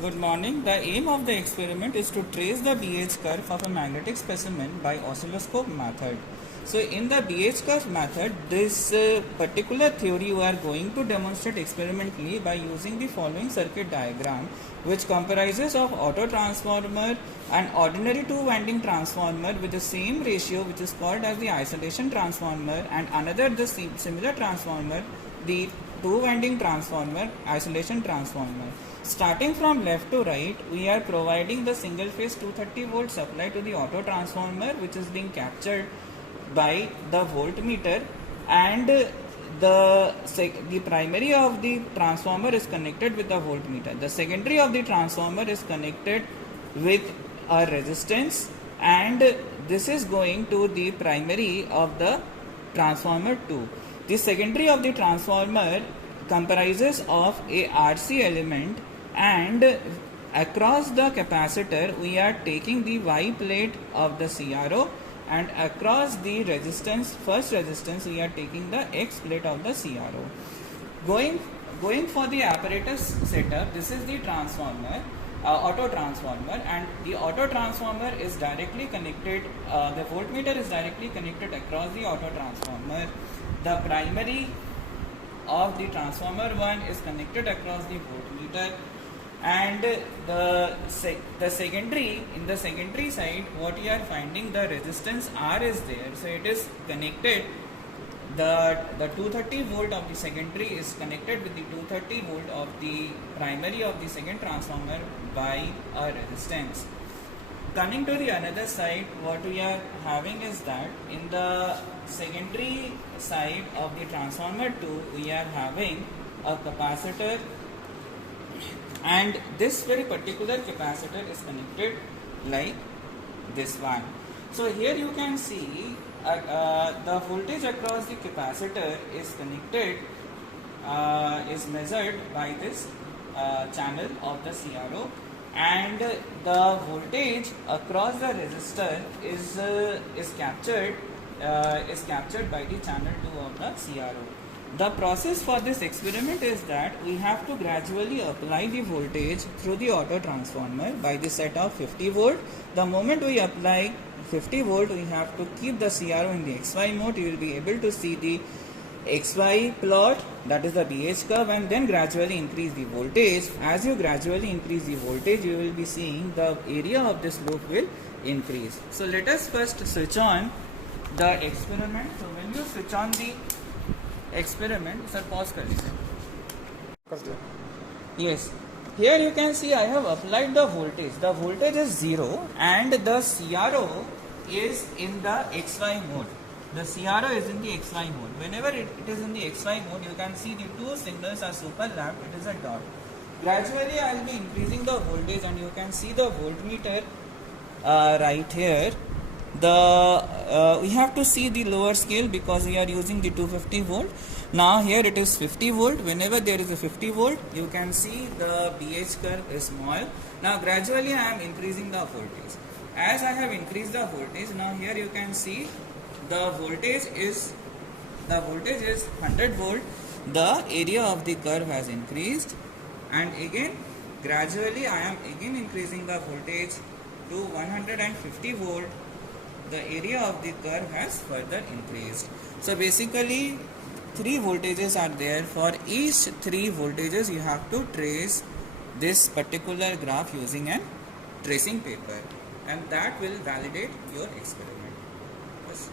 Good morning. The aim of the experiment is to trace the BH curve of a magnetic specimen by oscilloscope method. So in the BH curve method, this particular theory we are going to demonstrate experimentally by using the following circuit diagram, which comprises of auto transformer, an ordinary two-winding transformer with the same ratio, which is called as the isolation transformer, and another the similar transformer, the two-winding transformer, isolation transformer. Starting from left to right, we are providing the single phase 230 volt supply to the auto transformer, which is being captured by the voltmeter, and the primary of the transformer is connected with the voltmeter. The secondary of the transformer is connected with a resistance, and this is going to the primary of the transformer 2. The secondary of the transformer comprises of a RC element, and across the capacitor we are taking the Y plate of the CRO, and across the resistance, first resistance, we are taking the X plate of the CRO. Going for the apparatus setup, this is the transformer, auto transformer, and the auto transformer is directly connected, the voltmeter is directly connected across the auto transformer. The primary of the transformer 1 is connected across the voltmeter, and the secondary, in the secondary side, what you are finding, the resistance R is there, so it is connected, the 230 volt of the secondary is connected with the 230 volt of the primary of the second transformer by a resistance. Coming to the another side, what we are having is that in the secondary side of the transformer 2, we are having a capacitor, and this very particular capacitor is connected like this one. So here you can see the voltage across the capacitor is connected, is measured by this channel of the CRO, and the voltage across the resistor is captured by the channel 2 of the CRO. The process for this experiment is that we have to gradually apply the voltage through the auto transformer by the set of 50 volt. The moment we apply 50 volt, we have to keep the CRO in the XY mode. You will be able to see the XY plot, that is the BH curve, and then gradually increase the voltage. As you gradually increase the voltage, you will be seeing the area of this loop will increase. So let us first switch on the experiment. So when you switch on the experiment, sir, pause कर लीजिए. Yes, here you can see I have applied the voltage. The voltage is 0 and the CRO is in the XY mode. The CRO is in the XY mode. Whenever it is in the XY mode, you can see the two signals are superlapped. It is a dot. Gradually I will be increasing the voltage, and you can see the voltmeter right here. We have to see the lower scale because we are using the 250 volt. Now here it is 50 volt. Whenever there is a 50 volt, you can see the BH curve is small. Now gradually I am increasing the voltage. As I have increased the voltage, now here you can see the voltage is 100 volt. The area of the curve has increased, and again gradually I am again increasing the voltage to 150 volt. The area of the curve has further increased. So basically 3 voltages are there. For each 3 voltages you have to trace this particular graph using a tracing paper, and that will validate your experiment. Yes.